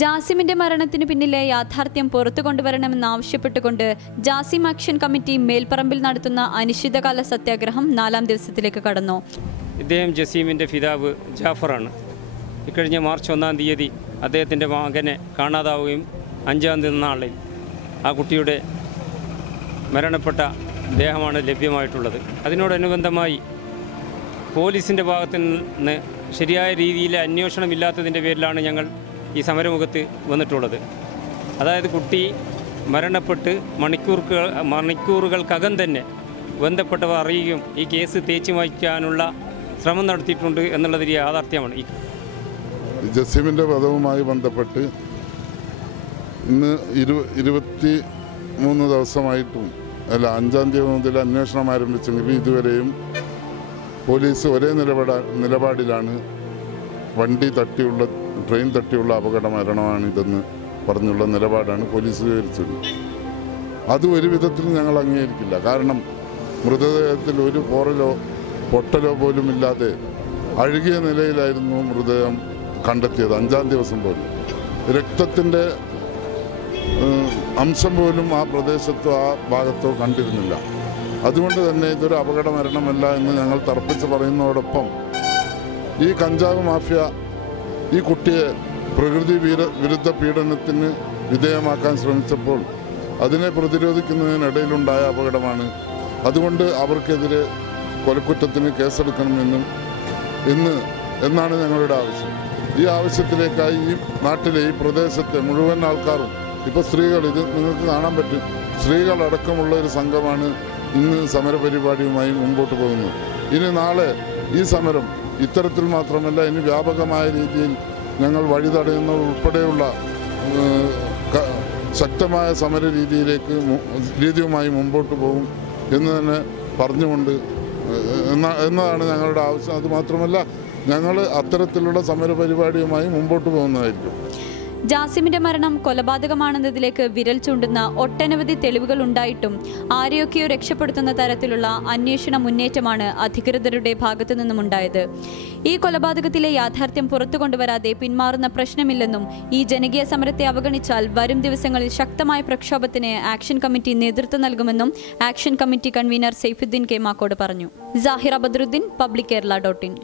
ജാസിമിന്റെ മരണത്തിന് പിന്നിലെ യാഥാർത്ഥ്യം പുറത്തു കൊണ്ടുവരണമെന്നാവശ്യപ്പെട്ടുകൊണ്ട് ജാസിം ആക്ഷൻ കമ്മിറ്റി മേൽപ്പറമ്പിൽ നടത്തുന്ന അനിശ്ചിതകാല സത്യാഗ്രഹം 4ാം ദിവസത്തിലേക്ക് കടന്നു. ഇദ്ദേഹം ജസീമിൻ്റെ പിതാവ് ജാഫറാണ്. ഇക്കഴിഞ്ഞ മാർച്ച് 1-ാം തീയതി അദ്ദേഹത്തിൻ്റെ മകനെ കാണാതാവുകയും 5-ാം നാളിൽ ആ കുട്ടിയുടെ മരണപ്പെട്ട ദേഹമാണ് ലഭ്യമായിട്ടുള്ളത്. അതിനോടനുബന്ധമായി പോലീസിൻ്റെ ഭാഗത്തു നിന്ന് ശരിയായ രീതിയിൽ അന്വേഷണമില്ലാത്തതിൻ്റെ പേരിലാണ് ഞങ്ങൾ ഈ സമരമുഖത്ത് വന്നിട്ടുള്ളത്. അതായത് കുട്ടി മരണപ്പെട്ട് മണിക്കൂറുകൾക്കകം തന്നെ ബന്ധപ്പെട്ടവർ അറിയുകയും ഈ കേസ് തേച്ചു മായ്ക്കാനുള്ള ശ്രമം നടത്തിയിട്ടുണ്ട് എന്നുള്ളതൊരു യാഥാർത്ഥ്യമാണ്. ജസീമിൻ്റെ വധവുമായി ബന്ധപ്പെട്ട് ഇന്ന് 23 ദിവസമായിട്ടും 5-ാം തീയതി മുതൽ അന്വേഷണം ആരംഭിച്ചെങ്കിലും ഇതുവരെയും പോലീസ് ഒരേ നിലപാടിലാണ്. വണ്ടി തട്ടിയുള്ള ട്രെയിൻ തട്ടിയുള്ള അപകട മരണമാണിതെന്ന് പറഞ്ഞുള്ള നിലപാടാണ് പോലീസ് സ്വീകരിച്ചത്. അത് ഒരു വിധത്തിലും ഞങ്ങൾ അംഗീകരിക്കില്ല. കാരണം മൃതദേഹത്തിൽ ഒരു പോറലോ പൊട്ടലോ പോലും ഇല്ലാതെ അഴുകിയ നിലയിലായിരുന്നു മൃതദേഹം കണ്ടെത്തിയത്. 5-ാം ദിവസം പോലും രക്തത്തിൻ്റെ അംശം പോലും ആ പ്രദേശത്തോ ആ ഭാഗത്തോ കണ്ടിരുന്നില്ല. അതുകൊണ്ട് തന്നെ ഇതൊരു അപകട മരണമല്ല എന്ന് ഞങ്ങൾ തർപ്പിച്ച് പറയുന്നതോടൊപ്പം ഈ കഞ്ചാവ് മാഫിയ ഈ കുട്ടിയെ പ്രകൃതി വിരുദ്ധ പീഡനത്തിന് വിധേയമാക്കാൻ ശ്രമിച്ചപ്പോൾ അതിനെ പ്രതിരോധിക്കുന്നതിനിടയിലുണ്ടായ അപകടമാണ്. അതുകൊണ്ട് അവർക്കെതിരെ കൊലക്കുറ്റത്തിന് കേസെടുക്കണമെന്നും എന്നാണ് ഞങ്ങളുടെ ആവശ്യം. ഈ ആവശ്യത്തിലേക്കായി ഈ നാട്ടിലെ ഈ പ്രദേശത്തെ മുഴുവൻ ആൾക്കാരും, ഇപ്പോൾ സ്ത്രീകൾ, ഇത് നിങ്ങൾക്ക് കാണാൻ പറ്റും, സ്ത്രീകളടക്കമുള്ള ഒരു സംഘമാണ് ഇന്ന് സമരപരിപാടിയുമായി മുമ്പോട്ട് പോകുന്നത്. ഇനി നാളെ ഈ സമരം ഇത്തരത്തിൽ മാത്രമല്ല, ഇനി വ്യാപകമായ രീതിയിൽ ഞങ്ങൾ വഴി തടയുന്നത് ഉൾപ്പെടെയുള്ള ശക്തമായ സമര രീതിയുമായി മുമ്പോട്ട് പോകും എന്ന് തന്നെ പറഞ്ഞുകൊണ്ട് എന്നതാണ് ഞങ്ങളുടെ ആവശ്യം. അതുമാത്രമല്ല, ഞങ്ങൾ അത്തരത്തിലുള്ള സമരപരിപാടിയുമായി മുമ്പോട്ട് പോകുന്നതായിരിക്കും. ജാസിമിന്റെ മരണം കൊലപാതകമാണെന്നതിലേക്ക് വിരൽ ചൂണ്ടുന്ന ഒട്ടനവധി തെളിവുകൾ ഉണ്ടായിട്ടും ആരെയൊക്കെയോ രക്ഷപ്പെടുത്തുന്ന തരത്തിലുള്ള അന്വേഷണ മുന്നേറ്റമാണ് അധികൃതരുടെ ഭാഗത്തു നിന്നുമുണ്ടായത്. ഈ കൊലപാതകത്തിലെ യാഥാർത്ഥ്യം പുറത്തു കൊണ്ടുവരാതെ പിന്മാറുന്ന പ്രശ്നമില്ലെന്നും ഈ ജനകീയ സമരത്തെ അവഗണിച്ചാൽ വരും ദിവസങ്ങളിൽ ശക്തമായ പ്രക്ഷോഭത്തിന് ആക്ഷൻ കമ്മിറ്റി നേതൃത്വം നൽകുമെന്നും action committee convener Saifuddin K Makkod പറഞ്ഞു. Sahira Badruddin, public Kerala.in.